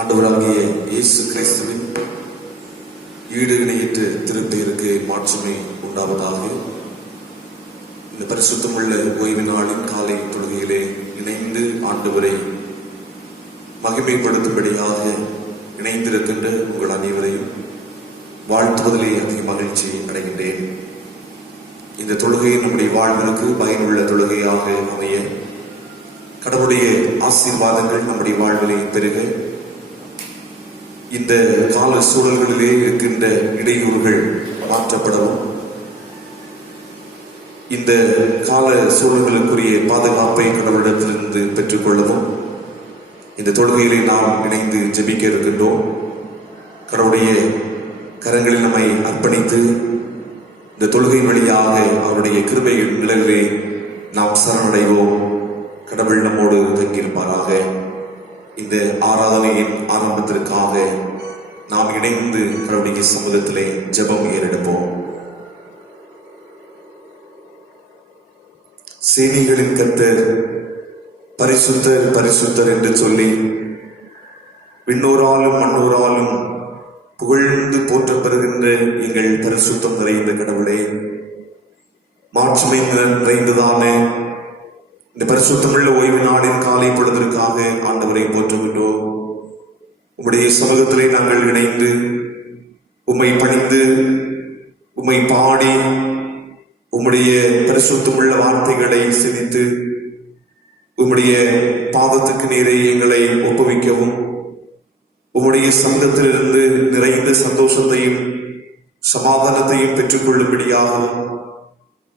ஆண்டவராகிய இயேசு கிறிஸ்துவின் ஈடு இணையற்ற திருப்பெயருக்கு மாற்றமே உண்டாவதாக. இந்த பரிசுத்தமுள்ள ஓய்வு நாளின் காலை தொழுகையிலே இணைந்து ஆண்டவரை மகிமைப்படுத்தும்படியாக இணைந்திருக்கின்ற உங்கள் அனைவரையும் வாழ்த்துவதிலே அதிக மகிழ்ச்சி அடைகின்றேன். இந்த தொழுகை நம்முடைய வாழ்விற்கு பயனுள்ள தொழுகையாக அமைய, கடவுளுடைய ஆசீர்வாதங்கள் நம்முடைய வாழ்விலே பெருக, இந்த கால சூழல்களிலே இருக்கின்ற இடையூறுகள் மாற்றப்படவும், இந்த கால சூழல்களுக்குரிய பாதுகாப்பை கடவுளிடத்திலிருந்து பெற்றுக்கொள்ளவும் இந்த தொழுகையிலே நாம் இணைந்து ஜெபிக்க இருக்கின்றோம். கடவுளுடைய கரங்களில் நம்மை அர்ப்பணித்து இந்த தொழுகை வழியாக அவருடைய கிருபையின் நிழலிலே நாம் சரணடைவோம். கடவுள் நம்மோடு தங்கியிருப்பாராக. இந்த ஆராதனையின் ஆரம்பத்திற்காக நாம் இணைந்து கடவுளுடைய சமூகத்திலே ஜெபம் ஏறெடுப்போம். சேனைகளின் கர்த்தர் பரிசுத்தர் பரிசுத்தர் என்று சொல்லி விண்ணோராலும் மண்ணோராலும் புகழ்ந்து போற்றப்பெறுகின்ற எங்கள் பரிசுத்தம் நிறைந்த கடவுளே, மாட்சிமை நிறைந்ததான இந்த பரிசுத்தமுள்ள ஓய்வு நாளின் காலை பொழுதற்காக ஆண்டவரை போற்றுகின்றோம். உம்முடைய சமூகத்திலே நாங்கள் இணைந்து உம்மை பணிந்து உம்மை பாடி உம்முடைய பரிசுத்தமுள்ள வார்த்தைகளை சிந்தித்து உம்முடைய பாதத்துக்கு நேரே எங்களை ஒப்புவிக்கவும், உம்முடைய சமூகத்திலிருந்து நிறைந்த சந்தோஷத்தையும் சமாதானத்தையும் பெற்றுக்கொள்ளும்படியாகவும்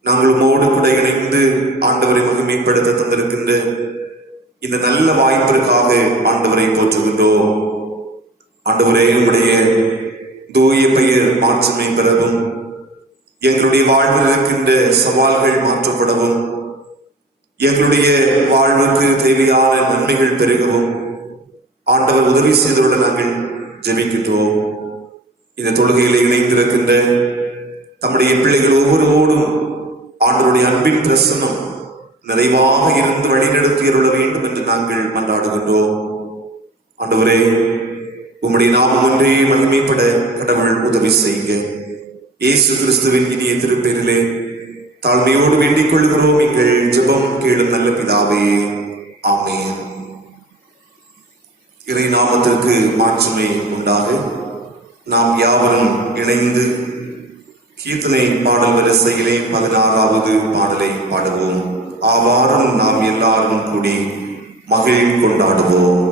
நாங்கள் உம்மோடு கூட இணைந்து ஆண்டவரை மகிமைப்படுத்த தந்திருக்கின்ற இந்த நல்ல வாய்ப்பிற்காக ஆண்டவரை போற்றுகின்றோம். ஆண்டவரே, உம்முடைய தூய பெயர் மாற்றமை பெறவும், எங்களுடைய வாழ்வில் இருக்கின்ற சவால்கள் மாற்றப்படவும், எங்களுடைய வாழ்வுக்கு தேவையான நன்மைகள் பெருகவும் ஆண்டவர் உதவி செய்தவுடன் நாங்கள் ஜெபிக்கின்றோம். இந்த தொழுகையிலே இணைந்திருக்கின்ற தம்முடைய பிள்ளைகள் ஒவ்வொருவோடும் ஆண்டவருடைய அன்பின் பிரசன்னம் நிறைவாக இருந்து வழிநடத்தி அருள வேண்டும் என்று நாங்கள் மன்றாடுகின்றோம். ஆண்டவரே, உம்முடைய நாமம் ஒன்றே மகிமைப்பட கடவுள் உதவி செய்யுங்க. இயேசு கிறிஸ்துவின் இனிய திருப்பெயரிலே தாழ்மையோடு வேண்டிக் கொள்கிறோம். எங்கள் ஜெபம் கேளும் நல்ல பிதாவே, ஆமென். இறை நாமத்திற்கு மாட்சிமை உண்டாக. நாம் யாவரும் இணைந்து கீர்த்தனை பாடல் வரிசையிலே 16வது பாடலை பாடுவோம். ஆவாரம் நாம் எல்லாரும் கூடி மகிழ் கொண்டாடுவோம்.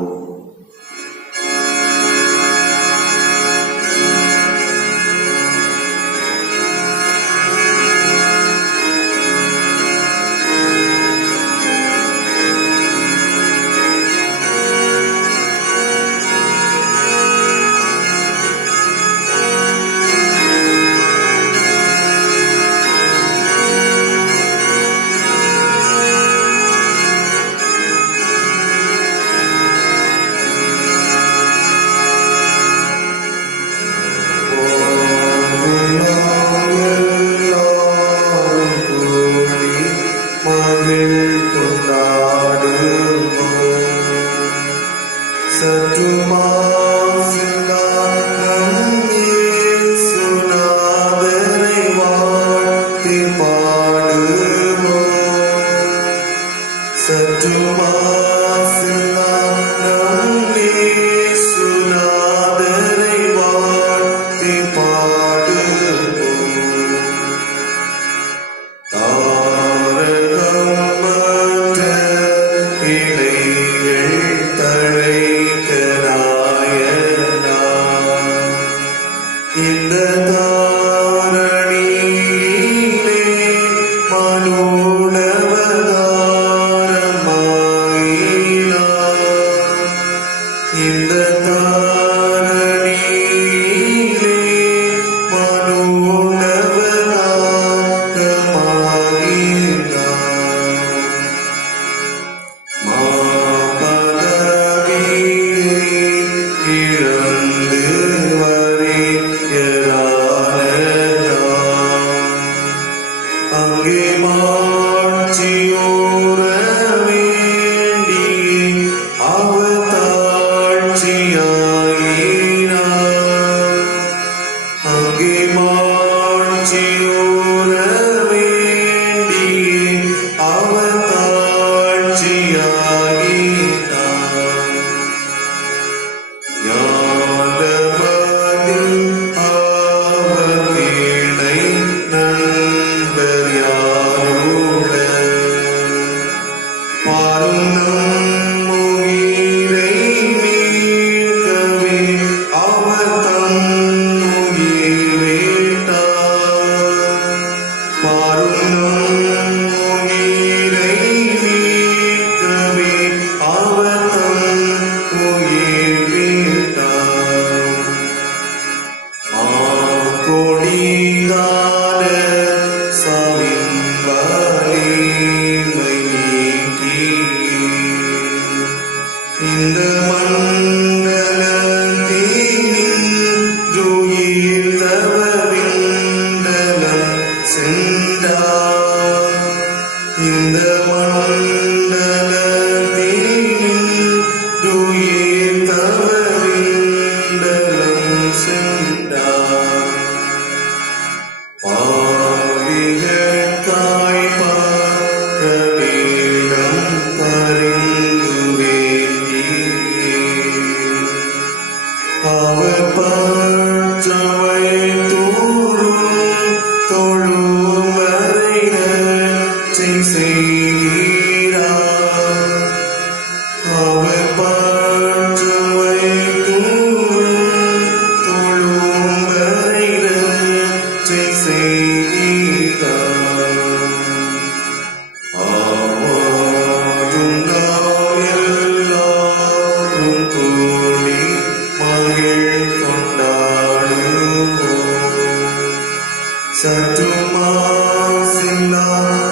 அவதாட்சியா அவர் பற்றவை தூரும் தொழும் வரை நற்செய் செய்கிறார். அவர் பற்றவை தூரும் தொழும் வரை நற்செய் செய்கிறார். ஆவாதும் நாம் எல்லாரும் கூடி மகிழ் கொண்டாடுவோம். சற்றும் மாசில்லா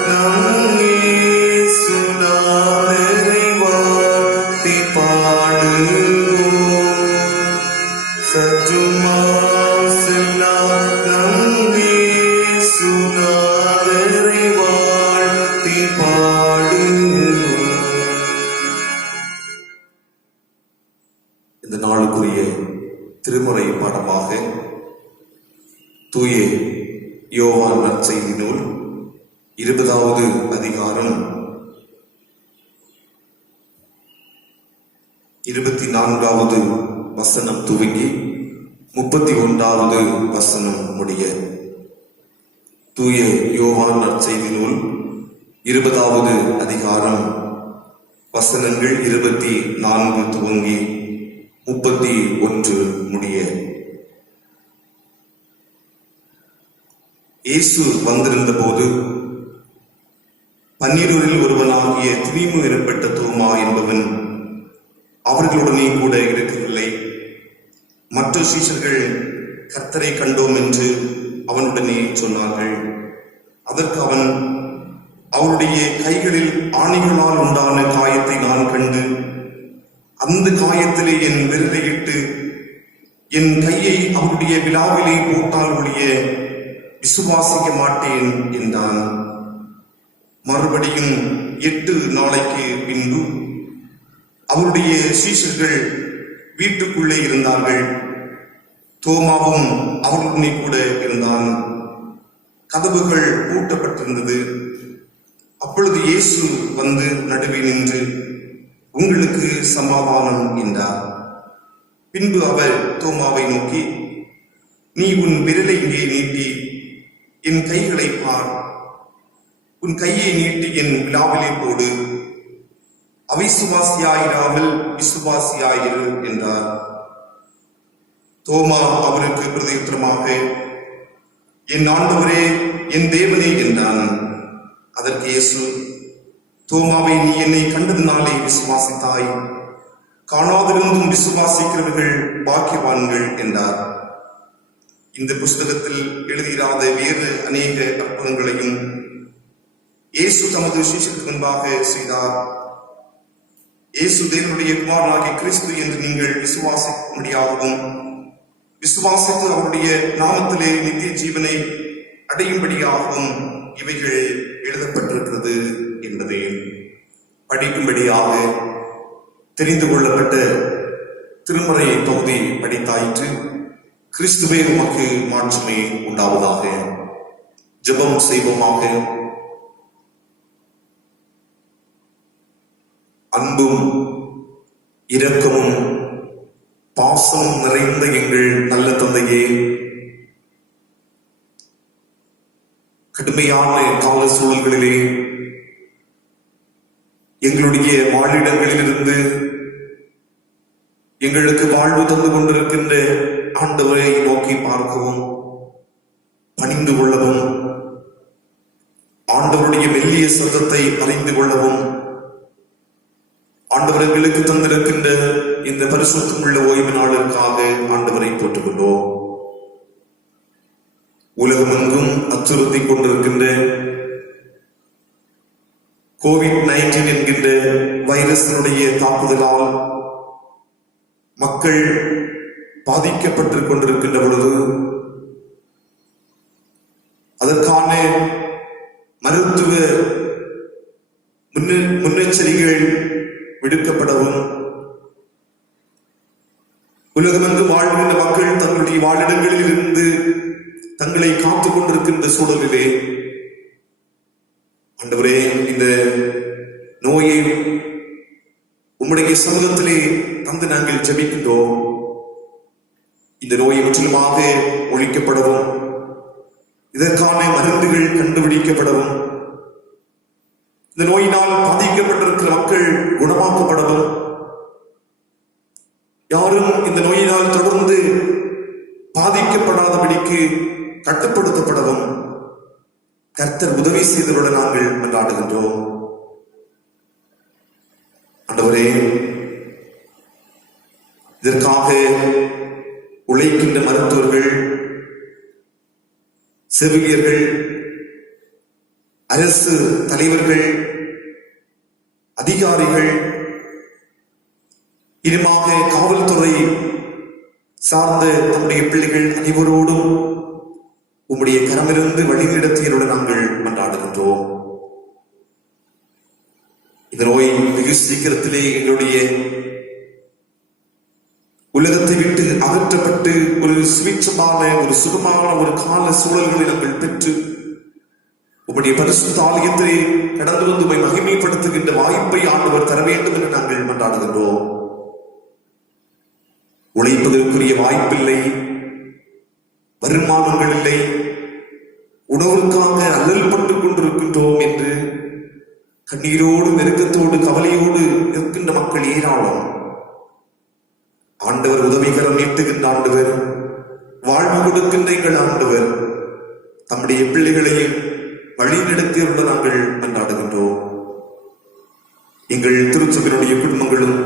நம் இயேசு நாதரை வாழ்த்தி பாடுவோம். சற்றும் மாசில்லா நம் இயேசு நாதரை வாழ்த்தி பாடுவோம். இந்த நாளுக்குரிய திருமுறை பாடமாக தூய யோவான் நற்செய்தி நூல் 20வது அதிகாரம் 24வது வசனம் துவங்கி 31வது வசனம் முடிய. தூய யோவான் நற்செய்தி நூல் 20வது அதிகாரம் வசனங்கள் 24 துவங்கி 31 முடிய. இயேசு வந்திருந்த போது 12 ஒருவனாகிய திமேயு எனப்பட்ட தோமா என்பவன் அவர்களுடனே கூட இருக்கவில்லை. மற்ற சீஷர்கள் கர்த்தரை கண்டோம் என்று அவனுடனே சொன்னார்கள். அதற்கு அவன், அவருடைய கைகளில் ஆணிகளால் உண்டான காயத்தை நான் கண்டு அந்த காயத்திலே என் விரலையிட்டு என் கையை அவருடைய விலாவிலே போட்டால் ஒழிய விசுவாசிக்க மாட்டேன் என்றான். மறுபடியும் 8 நாளைக்கு பின்பு அவருடைய சீஷர்கள் வீட்டுக்குள்ளே இருந்தார்கள். தோமாவும் அவர்களுடனே கூட இருந்தான். கதவுகள் பூட்டப்பட்டிருந்தது. அப்பொழுது இயேசு வந்து நடுவே நின்று, உங்களுக்கு சமாதானம் என்றார். பின்பு அவர் தோமாவை நோக்கி, நீ உன் விரலை இங்கே நீட்டி என் கைகளை பார். உன் கையை நீட்டி என் விலாவிலே போடு. அவிசுவாசியாயிராமல் விசுவாசியாயிரு என்றார். தோமா அவருக்கு பிரதியுத்தரமாக, என் ஆண்டவரே, என் தேவனே என்றான். அதற்கு இயேசு, தோமாவை, நீ என்னை கண்டதினாலே விசுவாசித்தாய். காணாதிருந்தும் விசுவாசிக்கிறவர்கள் பாக்கியவான்கள் என்றார். இந்த புஸ்தகத்தில் எழுதியிராத வேறு அநேக அற்புதங்களையும் இயேசு தமது சீஷருக்கு முன்பாக செய்தார். இயேசு தேவனுடைய குமாரனாகிய கிறிஸ்து என்று நீங்கள் விசுவாசிக்கும்படியாகவும் விசுவாசித்து அவருடைய நாமத்திலே நித்திய ஜீவனை அடையும்படியாகவும் இவைகள் எழுதப்பட்டிருக்கிறது என்பதை படிக்கும்படியாக தெரிந்து கொள்ளப்பட்ட திருமறை தொகுதி படித்தாயிற்று. கிறிஸ்துவே உமக்கு மாட்சிமை உண்டாவதாக. ஜெபம் செய்வோமாக. அன்பும் இரக்கமும் பாசமும் நிறைந்த எங்கள் நல்ல தந்தையே, கடுமையான கால சூழல்களிலே எங்களுடைய வாழிடங்களிலிருந்து எங்களுக்கு வாழ்வு தந்து கொண்டிருக்கின்ற ஆண்டவரை நோக்கி பார்க்கவும், பணிந்து கொள்ளவும், ஆண்டவருடைய மெல்லிய சத்தத்தை அறிந்து கொள்ளவும், ஆண்டவர் எங்களுக்கு தந்திருக்கின்ற இந்த பரிசுத்தமுள்ள ஓய்வு நாளுக்காக ஆண்டவரை போற்றுகின்றோம். உலகமெங்கும் அச்சுறுத்திக் கொண்டிருக்கின்ற கோவிட்-19 என்கின்ற வைரஸினுடைய தாக்குதலால் மக்கள் பாதிக்கப்பட்டுக் கொண்டிருக்கின்ற பொழுது அதற்கான மருத்துவ முன்னெச்சரிக்கைகள் விடுக்கப்படவும், உலகமெங்கு வாழ்கின்ற மக்கள் தங்களுடைய வாழிடங்களில் இருந்து தங்களை காத்துக் கொண்டிருக்கின்ற சூழலிலே ஆண்டவரே, இந்த நோயை உம்முடைய சமூகத்திலே தந்து நாங்கள் ஜெபிக்கின்றோம். இந்த நோய் முற்றிலுமாக ஒழிக்கப்படவும், இதற்கான மருந்துகள் கண்டுபிடிக்கப்படவும், இந்த நோயினால் பாதிக்கப்பட்டிருக்கிற மக்கள் குணமாக்கப்படவும், யாரும் இந்த நோயினால் தொடர்ந்து பாதிக்கப்படாதபடிக்கு கட்டுப்படுத்தப்படவும் கர்த்தர் உதவி செய்தவருடன் நாங்கள் மன்றாடுகின்றோம். ஆண்டவரே, இதற்காக உழைக்கின்ற மருத்துவர்கள், செவிலியர்கள், அரசு தலைவர்கள், அதிகாரிகள், இனிமாக காவல்துறை சார்ந்த நம்முடைய பிள்ளைகள் அனைவரோடும் உம்முடைய கரமிருந்து வழிநடத்தியருடன் நாங்கள் மன்றாடுகின்றோம். இந்த நோய் வெகு சீக்கிரத்திலே எங்களுடைய உலகத்தை விட்டு அகற்றப்பட்டு ஒரு சுவிட்சமான, ஒரு சுகமான ஒரு கால சூழல்களை நாங்கள் பெற்று உம்முடைய பரிசுத்த ஆலயத்தை கடந்து வந்து உம்மை மகிமைப்படுத்துகின்ற வாய்ப்பை ஆண்டவர் தர வேண்டும் என்று நாங்கள் மன்றாடுகின்றோம். உழைப்பதற்குரிய வாய்ப்பில்லை, வருமானங்கள் இல்லை, உணவுக்காக அல்லல்பட்டுக் கொண்டிருக்கின்றோம் என்று கண்ணீரோடு, நெருக்கத்தோடு, கவலையோடு இருக்கின்ற மக்கள் ஏராளம். ஆண்டவர் உதவிகரம் நீட்டுகின்ற ஆண்டவர், வாழ்வு கொடுக்கின்ற எங்கள் ஆண்டவர் தம்முடைய பிள்ளைகளையும் வழிநடத்தியுள்ள நாங்கள் மன்றாடுகின்றோம். எங்கள் திருச்சபையினுடைய குடும்பங்களும்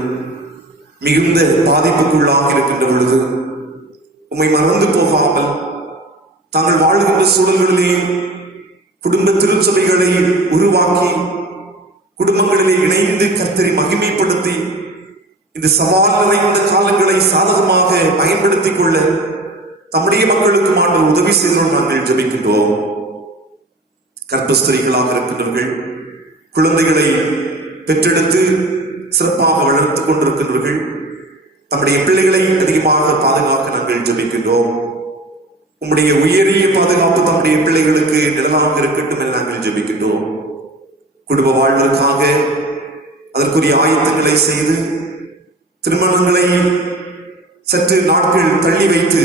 மிகுந்த பாதிப்புக்குள்ளாக இருக்கின்ற பொழுது உம்மை மறந்து போகாமல் தாங்கள் வாழ்கின்ற சூழல்களிலே குடும்ப திருச்சபைகளை உருவாக்கி குடும்பங்களிலே இணைந்து கர்த்தரை மகிமைப்படுத்தி இந்த சவால் நிறைந்த காலங்களை சாதகமாக பயன்படுத்திக் கொள்ள தம்முடைய மக்களுக்கு ஆண்டவர் உதவி செய்தோம் நாங்கள் ஜெபிக்கின்றோம். கர்ப்பஸ்திரிகளாக இருக்கின்றவர்கள், குழந்தைகளை பெற்றெடுத்து சிறப்பாக வளர்த்துக் கொண்டிருக்கின்றவர்கள், தம்முடைய பிள்ளைகளை அதிகமாக பாதுகாக்க நாங்கள் ஜெபிக்கின்றோம். உம்முடைய உயரிய பாதுகாப்பு தம்முடைய பிள்ளைகளுக்கு நிழலாக இருக்கட்டும் என நாங்கள் ஜெபிக்கின்றோம். குடும்ப வாழ்விற்காக அதற்குரிய ஆயத்தங்களை செய்து திருமணங்களை சற்று நாட்கள் தள்ளி வைத்து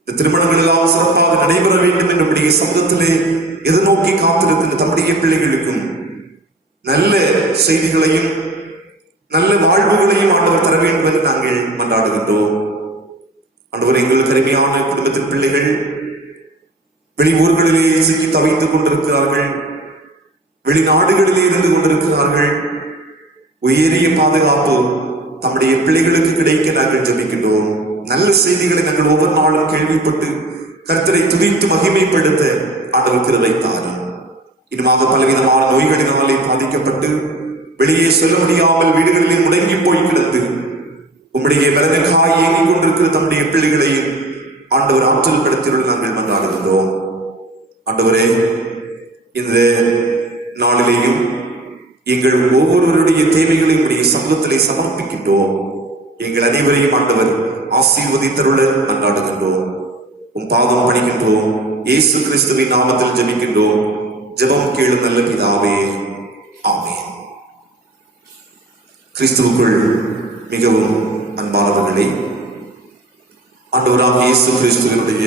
இந்த திருமணங்கள் எல்லாம் சிறப்பாக நடைபெற வேண்டும் என்று நம்முடைய சமூகத்திலே எதிர்நோக்கி காத்திருக்கின்ற தம்முடைய பிள்ளைகளுக்கும் நல்ல செய்திகளையும் நல்ல வாழ்வுகளையும் ஆண்டவர் தர வேண்டும் என்று நாங்கள் மன்றாடுகின்றோம். ஆண்டவர், எங்களுக்கு அருமையான குடும்பத்தின் பிள்ளைகள் வெளி ஊர்களிலே சிக்கி தவித்துக் கொண்டிருக்கிறார்கள், வெளிநாடுகளிலே இருந்து கொண்டிருக்கிறார்கள். உயரிய பாதுகாப்பு தம்முடைய பிள்ளைகளுக்கு கிடைக்க நாங்கள் ஜெபிக்கின்றோம். நல்ல செய்திகளை நாங்கள் ஒவ்வொரு நாளும் கேள்விப்பட்டு கர்த்தரை துதித்து மகிமைப்படுத்த ஆண்டவர் கிருபை தாரும். இனிமாக பலவிதமான நோய்களினாலே பாதிக்கப்பட்டு வெளியே சொல்ல முடியாமல் வீடுகளிலே முடங்கி போய் கிடந்து உம்முடைய பலனுக்காய் இயங்கிக் கொண்டிருக்கிற தம்முடைய பிள்ளைகளையும் ஆண்டவர் ஆற்றல் படுத்தியுள்ள நாங்கள் மன்றாடுகின்றோம். ஆண்டவரே, இந்த நாளிலேயும் எங்கள் ஒவ்வொருவருடைய தேவைகளையும் உடைய சமூகத்திலே சமர்ப்பிக்கின்றோம். எங்கள் அனைவரையும் ஆண்டவர் ஆசீர்வதித்தருள மன்றாடுகின்றோம். உம் பாதம் பணிகின்றோம். இயேசு கிறிஸ்துவின் நாமத்தில் ஜெபிக்கின்றோம். ஜெபம் கேளும் நல்ல பிதாவே, ஆமென். கிறிஸ்துவுக்குள் மிகவும் அன்பானவர்களே, ஆண்டவராக இயேசு கிறிஸ்துவினுடைய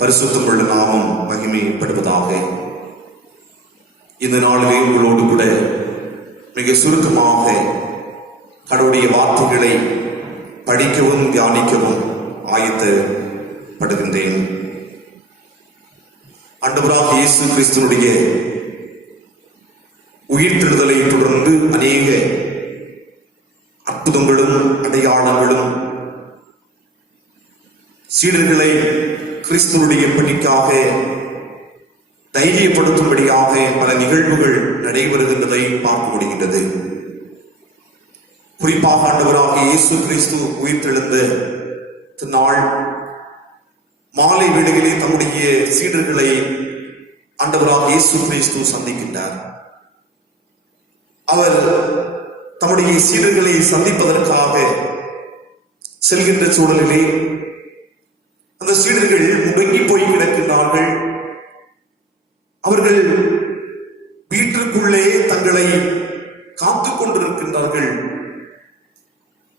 பரிசுத்தமுள்ள நாமம் மகிமைப்படுவதாக. இந்த நாளிலே உங்களோடு கூட மிக சுருக்கமாக கடவுளுடைய வார்த்தைகளை படிக்கவும் தியானிக்கவும் ஆயத்தப்படுகின்றேன். ஆண்டவராக இயேசு கிறிஸ்துவினுடைய உயிர்த்தெழுதலை தொடர்ந்து அநேக அற்புதங்களும் அடையாளங்களும் சீடர்களை கிறிஸ்துவனுடைய பணிக்காக தைரியப்படுத்தும்படியாக பல நிகழ்வுகள் நடைபெறுகின்றதை பார்க்க முடிகின்றது. குறிப்பாக ஆண்டவராக இயேசு கிறிஸ்து உயிர்த்தெழுந்த நாள் மாலை வேளையிலே தம்முடைய சீடர்களை ஆண்டவராக இயேசு கிறிஸ்து சந்திக்கின்றார். அவர் தம்முடைய சீடர்களை சந்திப்பதற்காக செல்கின்ற சூழலிலே அந்த சீடர்கள் முடங்கி போய் கிடக்கின்றார்கள். அவர்கள் வீட்டிற்குள்ளே தங்களை காத்துக் கொண்டிருக்கின்றார்கள்.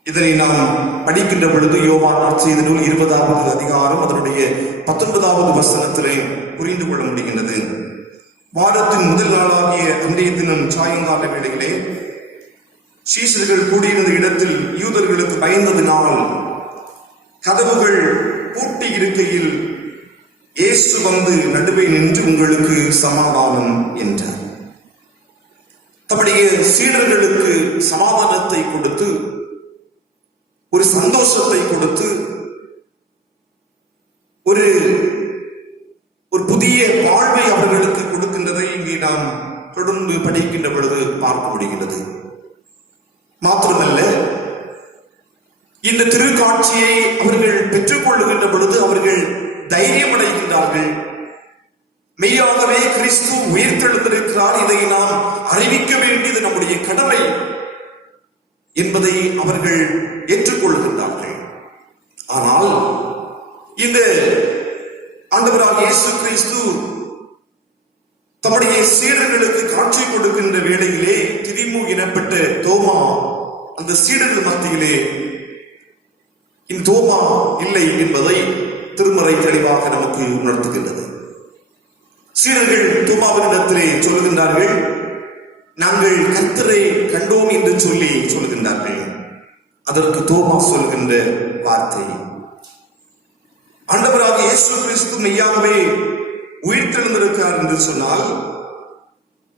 இதனை நாம் படிக்கின்ற பொழுது யோவான் நற்செய்தி நூல் 20வது அதிகாரம் அதனுடைய 19வது வசனத்திலே புரிந்து கொள்ள முடிகின்றது. வாரத்தின் முதல் நாளாகிய அன்றைய தினம் சாயங்கால வேளையிலே சீஷர்கள் கூடியிருந்த இடத்தில் யூதர்களுக்கு பயந்ததினால் கதவுகள் பூட்டி இருக்கையில் இயேசு வந்து நடுவே நின்று உங்களுக்கு சமாதானம் என்றார். தம்முடைய சீடர்களுக்கு சமாதானத்தை கொடுத்து ஒரு சந்தோஷத்தை கொடுத்து ஒரு புதிய வாழ்வை அவர்களுக்கு கொடுக்கின்றதை இங்கே நாம் தொடர்ந்து படிக்கின்ற பொழுது பார்க்க முடிகிறது. மாத்திரமல்ல, இந்த திருக்காட்சியை அவர்கள் பெற்றுக் கொள்ளுகின்ற பொழுது அவர்கள் தைரியம் அடைகின்றார்கள். மெய்யாகவே கிறிஸ்து உயிர்த்தெழுந்திருக்கிறார், இதை நாம் அறிவிக்க வேண்டியது நம்முடைய கடமை என்பதை அவர்கள் ஏற்றுக்கொள்கின்றார்கள். ஆனால் இந்த ஆண்டவராகிய இயேசு கிறிஸ்து தம்முடைய சீடர்களுக்கு காட்சி கொடுக்கின்ற வேளையிலே திதிமு எனப்பட்ட தோமா அந்த சீடர்கள் மத்தியிலே இந்த தோமா இல்லை என்பதை திருமறை தெளிவாக நமக்கு உணர்த்துகின்றது. சீடர்கள் தோமாவினிடத்திலே சொல்லுகின்றார்கள், நாங்கள் கர்த்தரை கண்டோம் என்று சொல்லி சொல்கின்றார்கள். அதற்கு தோமா சொல்கின்ற வார்த்தை, ஆண்டவராக இயேசு கிறிஸ்து மெய்யாகவே உயிர்த்தெழுந்திருக்கிறார் என்று சொன்னால்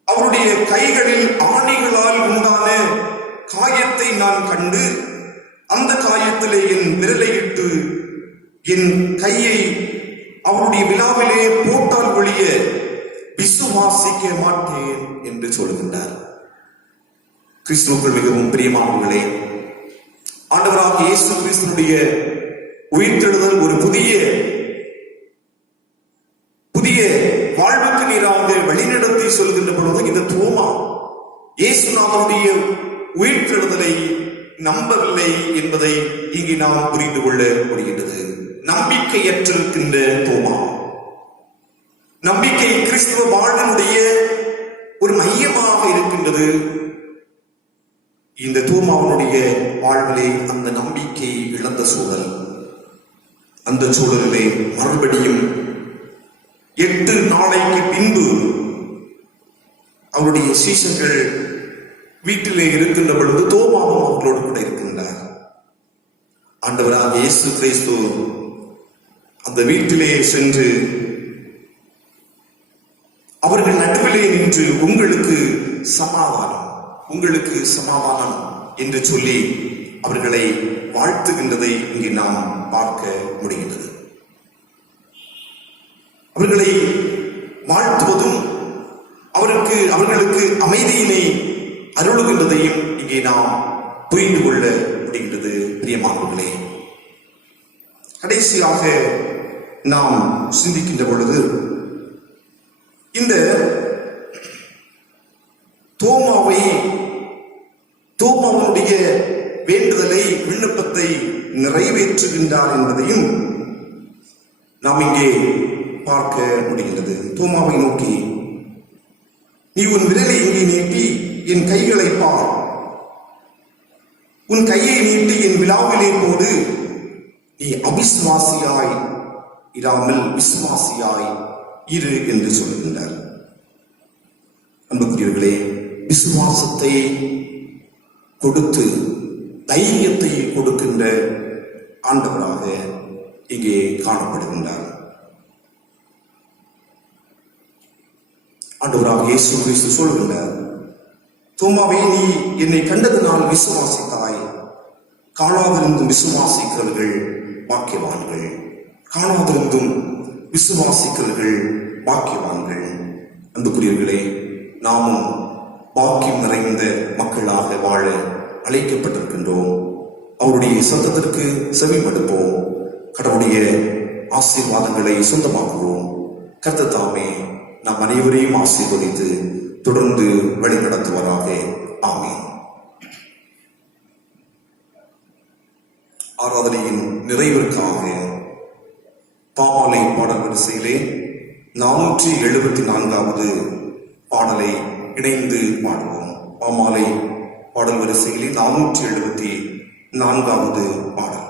அவருடைய கைகளில் ஆணிகளால் உண்டான காயத்தை நான் கண்டு அந்த காயத்திலே என் விரலை இட்டு என் கையை அவருடைய விழாவிலே போட்டால் ஒழிய விசுவாசிக்க மாட்டேன் என்று சொல்கின்றார். கிறிஸ்துவுக்குள் மிகவும் பிரியமானவர்களே, ஆண்டவராக இயேசு கிறிஸ்துவுடைய உயிர்த்தெழுதல் ஒரு புதிய வாழ்வுக்கு நீராக வழிநடத்தி சொல்கின்ற பொழுது இந்த தோமா இயேசுநாதனுடைய உயிர்த்தெழுதலை நம்பவில்லை என்பதை இங்கே நாம் புரிந்து கொள்ள முடிகின்றது. நம்பிக்கையற்றிருக்கின்ற தோமா, நம்பிக்கை கிறிஸ்துவ வாழ்வினுடைய ஒரு மையமாக இருக்கின்றது. இந்த தோமாவனுடைய வாழ்விலே அந்த நம்பிக்கை இழந்த சூழல், அந்த சூழலிலே மறுபடியும் 8 நாளைக்கு பின்பு அவருடைய சீஷர்கள் வீட்டிலே இருக்கின்ற பொழுது தோமாவும் அவர்களோடு கூட இருக்கின்றார். ஆண்டவராக இயேசு கிறிஸ்து அந்த வீட்டிலே சென்று அவர்கள் நடுவிலே நின்று உங்களுக்கு சமாதானம், உங்களுக்கு சமாதானம் என்று சொல்லி அவர்களை வாழ்த்துகின்றதை இங்கே நாம் பார்க்க முடிகின்றது. அவர்களை வாழ்த்துவதும் அவர்களுக்கு அமைதியினை அருளுகின்றதையும் இங்கே நாம் புரிந்து கொள்ள முடிகின்றது. பிரியமானவர்களே, கடைசியாக நாம் சிந்திக்கின்ற பொழுது இந்த தோமாவுடைய வேண்டுதலை, விண்ணப்பத்தை நிறைவேற்றுகின்றார் என்பதையும் நாம் இங்கே பார்க்க முடிகிறது. தோமாவை நோக்கி, நீ உன் விரலை இங்கே நீட்டி என் கைகளை பார், உன் கையை நீட்டி என் விழாவிலே போடு, நீ அவிசுவாசியாய் இராமல் விசுவாசியாய் இரு என்று சொல்கின்றார். அன்புக்குரியவர்களே, விசுவாசத்தை கொடுத்து தைரியத்தை கொடுக்கின்ற ஆண்டவராக இங்கே காணப்படுகின்றார். ஆண்டவராக இயேசு கிறிஸ்து சொல்கின்றார், தோமாவே, நீ என்னை கண்டதனால் விசுவாசித்தாய், காணாதிருந்தும் விசுவாசிக்கிறவர்கள் பாக்கியவான்கள், காணாதிருந்தும் விசுவாசிக்கிறவர்கள் பாக்கியவான்கள். அன்புக்குரியவர்களே, நாமும் பாக்கியம் நிறைந்த மக்களாக வாழ அழைக்கப்பட்டிருக்கின்றோம். அவருடைய சத்தத்திற்கு செவிமடுப்போம், கடவுளுடைய ஆசீர்வாதங்களை சொந்தமாக்குவோம். கர்த்தர் தாமே நாம் அனைவரையும் ஆசீர்வதித்து தொடர்ந்து வழிநடத்துவாராக. ஆமென். ஆராதனையின் நிறைவிற்காக பாமாலை பாடல் வரிசையிலே 474வது பாடலை இணைந்து பாடுவோம். பாமாலை பாடல் வரிசையிலே 4வது பாடல்.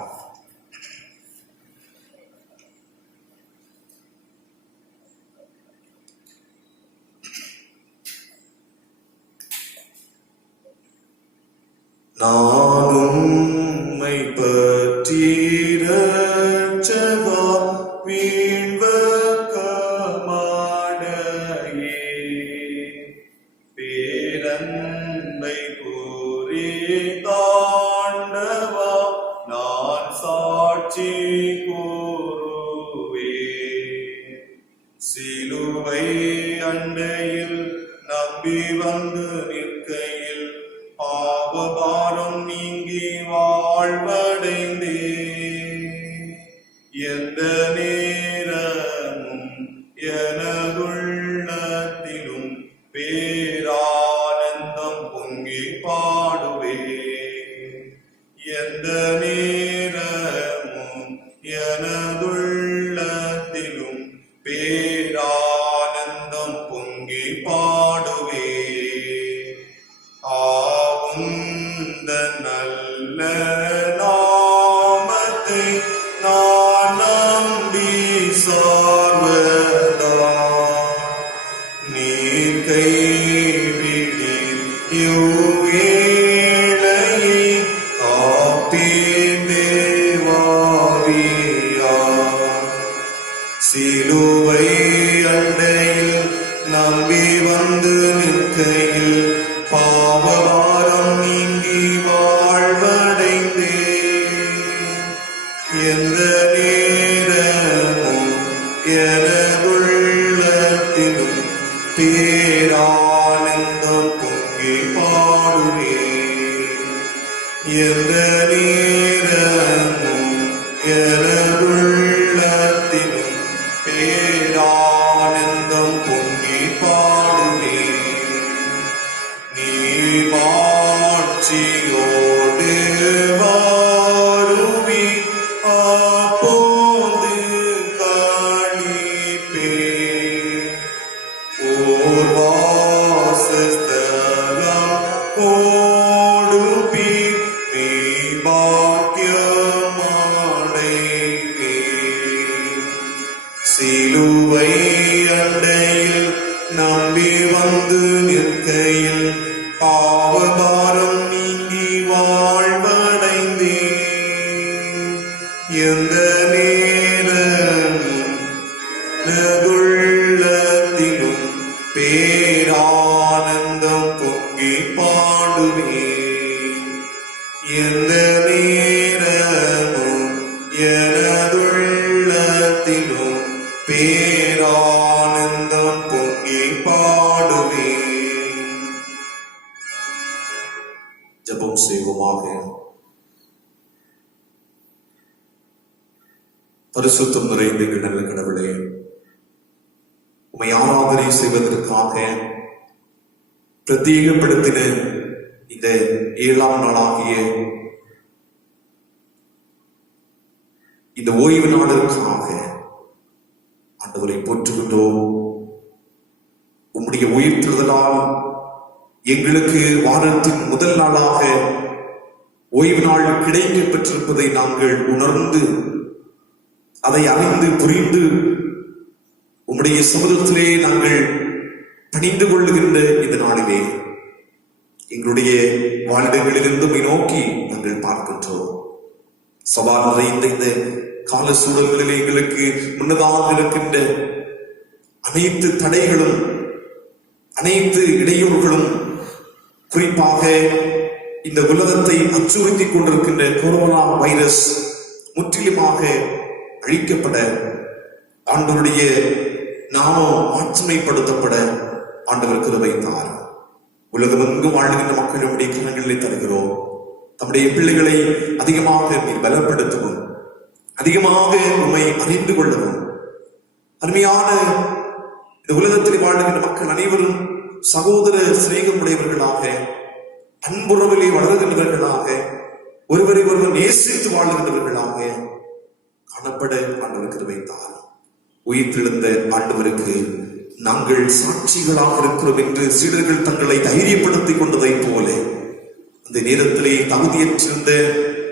நான் உம்மை பற்றி இரட்சகா வீழ்வக்கமாடையே பேரன்பை கூறி தாண்டவா நான் சாட்சி கூறுவே. சிலுவை அண்டையில் நம்பி வந்து நிற்கையில் பாவபாரம் நீங்கி வாழ்வடைந்தே. எந்த நேரமும் எனதுள்ளத்திலும் பேரானந்தம் பொங்கி பாடுவே. எந்த நேரமும் எனதுள்ளத்திலும் பேரானந்தம் பொங்கி பாடுவே. ஆவுந்த நல்ல நாமத்தை நான் நம்பி சார்வதா நீர் கைவிடீர் இவ்வேளையை காப்பீர் தேவாவியா. சிலுவை அண்டையில் நம்பி வந்து நிற்கையில் பாவபாரம் நீங்கி வாழ்வடைந்தே. எந்த நேரமும் எனதுள்ளத்திலும் பேரானந்தம் பொங்கி பாடுவே. எந்த நேரமும் எனதுள்ளத்திலும் பேரானந்தம் பொங்கி பாடுவே. மாட்சியோடு வாருவி அப்போது காணிப்பே. ஓர் வாசஸ்தலம் கொடுப்பி நீ பாக்கியமாடைப்பே. சிலுவை அண்டையில் நம்பி வந்து நிற்கையில் பாவபாரம் நீங்கி வாழ்வடைந்தே. எந்த நேரமும் உள்ளத்திலும் பேரானந்தம் பொங்கி பாடுவே. எந்த நேரமும் எனதுள்ளத்திலும் பேரானந்தம் பொங்கி பாடுவே. ஜெபம் செய்வோமாக. பரிசுத்தம் நிறைந்த எங்கள் நல்ல கடவுளே, உம்மை ஆராதனை செய்வதற்காக பிரத்யேகப்படுத்தின இந்த 7ஆம் நாளாகிய இந்த ஓய்வு நாளுக்காக ஆண்டவரை போற்றுகின்றோம். உம்முடைய உயிர்த்தெழுதலால் எங்களுக்கு வாரத்தின் முதல் நாளாக ஓய்வு நாள் கிடைக்க பெற்றிருப்பதை நாங்கள் உணர்ந்து அதை அறிந்து புரிந்து உம்முடைய சமூகத்திலே நாங்கள் பணிந்து கொள்ளுகின்ற இந்த நாளிலே எங்களுடைய வாழ்விடங்களிலிருந்து நோக்கி நாங்கள் பார்க்கின்றோம். சவால் நிறைந்த இந்த கால சூழல்களிலே எங்களுக்கு முன்னதாக இருக்கின்ற அனைத்து தடைகளும் அனைத்து இடையூறுகளும், குறிப்பாக இந்த உலகத்தை அச்சுறுத்திக் கொண்டிருக்கின்ற கொரோனா வைரஸ் முற்றிலுமாக அழிக்கப்பட, ஆண்டவருடைய நாமம் மாற்றுமைப்படுத்தப்பட ஆண்டவர் கிருபை தார். உலகமெங்கும் வாழ்கின்ற மக்களுடைய கரங்களிலே தருகிறோம். தம்முடைய பிள்ளைகளை அதிகமாக நீர் பலப்படுத்தவும், அதிகமாக உம்மை அறிந்து கொள்ளவும், அருமையான இந்த உலகத்தில் வாழ்கின்ற மக்கள் அனைவரும் சகோதர சிநேகமுடையவர்களாக, அன்புறவிலே வளர்கின்றவர்களாக, ஒருவரை ஒருவர் நேசித்து வாழ்கின்றவர்களாக காணப்பட ஆண்டவர் கிருபை தார். உயிர்த்தெழுந்த ஆண்டவருக்கு நாங்கள் சாட்சிகளாக இருக்கிறோம் என்று சீடர்கள் தங்களை தைரியப்படுத்திக் கொண்டதை போல அந்த நேரத்திலே தகுதியற்றிருந்த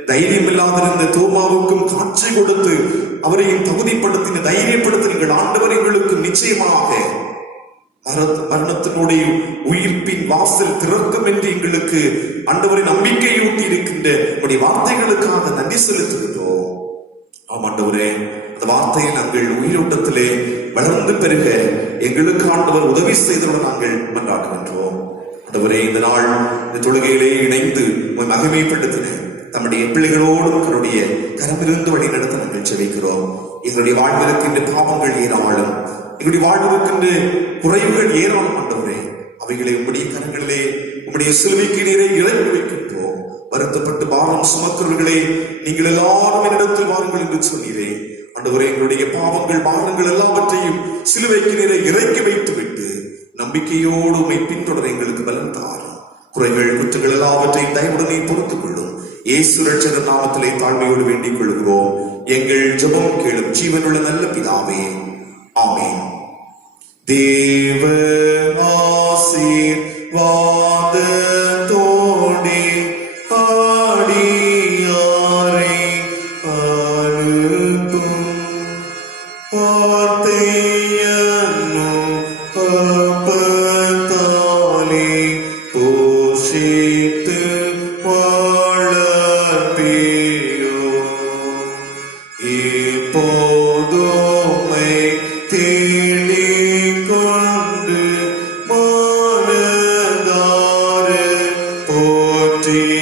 தைரியம் இல்லாதிருந்த தோமாவுக்கும் காட்சி கொடுத்து அவரையும் தகுதிப்படுத்தின தைரியப்படுத்தினீர்கள் ஆண்டவர். எங்களுக்கு நிச்சயமாக மரணத்தினுடைய உயிர்ப்பின் வாசல் திறக்கும் என்று எங்களுக்கு ஆண்டவரை நம்பிக்கையூட்டி இருக்கின்ற உடைய வார்த்தைகளுக்காக நன்றி செலுத்துகின்றோம். ஆம் ஆண்டவரே, அந்த வார்த்தையை நாங்கள் உயிரோட்டத்திலே வளர்ந்து பெருக எங்களுக்கு ஆண்டவர் உதவி செய்தவுடன் நாங்கள் மன்றாடுகின்றோம். ஆண்டவரே, இந்த நாள் இந்த தொழுகையிலே இணைந்து மகிமைப்படுத்தின நம்முடைய பிள்ளைகளோடும் கருடைய கரமிருந்து வழி நடத்த நாங்கள் செபிக்கிறோம். எங்களுடைய வாழ்விருக்கின்ற பாவங்கள் ஏராளம், எங்களுடைய வாழ்விருக்கின்ற குறைவுகள் ஏராளம் ஆண்டவரே. அவைகளை உம்முடைய கரங்களிலே உம்முடைய சிலுவைக்கு நீரை இறங்கி வைக்கின்றோம். வருத்தப்பட்டு பாரம் சுமக்கிறவர்களே, நீங்கள் எல்லாரும் என்னிடத்தில் வாருங்கள் என்று சொன்னீரே ஆண்டவரே. எங்களுடைய பாவங்கள் பாரங்கள் எல்லாவற்றையும் சிலுவைக்கு நீரை இறக்கி வைத்து விட்டு நம்பிக்கையோடு உம்மை பின்தொடர எங்களுக்கு பலன் தாரும். குறைகள் குற்றங்கள் எல்லாவற்றையும் தயவுடனே பொறுத்துக் கொள்ளும். இயேசு ரட்சகர் நாமத்திலே தாழ்மையோடு வேண்டிக் கொள்கிறோம். எங்கள் ஜெபம் கேளும் ஜீவனுள்ள நல்ல பிதாவே, ஆமென். தேவ ஆசீர்வாதத்தோடே ஆடியாரை அனுப்பும் வார்த்தையன்னும் அப்பத்தாலே போஷித்து வளர்ப்பீரோ. இப்போதுமை தேடிக் கொண்டு மனதார போற்றினோம்.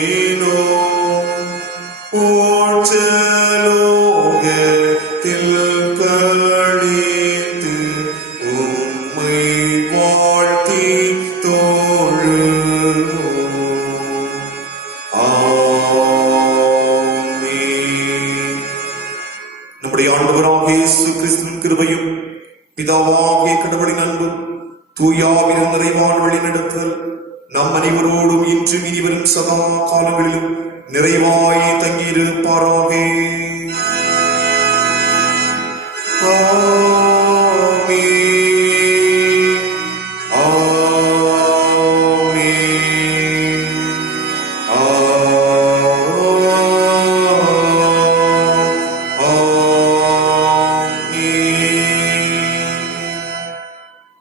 மோட்சலோகத்தில் கழித்து உம்மை வாழ்த்தி தொழுவோம். ஆமென். நம்முடைய ஆண்டவராகிய இயேசு கிறிஸ்துவின் கிருபையும் பிதாவாகிய கடவுளின் அன்பும் தூயாவின் நிறைவான வழிநடத்தல் நம் அனைவரோடும் இன்றும் இனிவரும் சதா காலங்களிலும் நிறைவாய் தங்கியிருப்பாராக.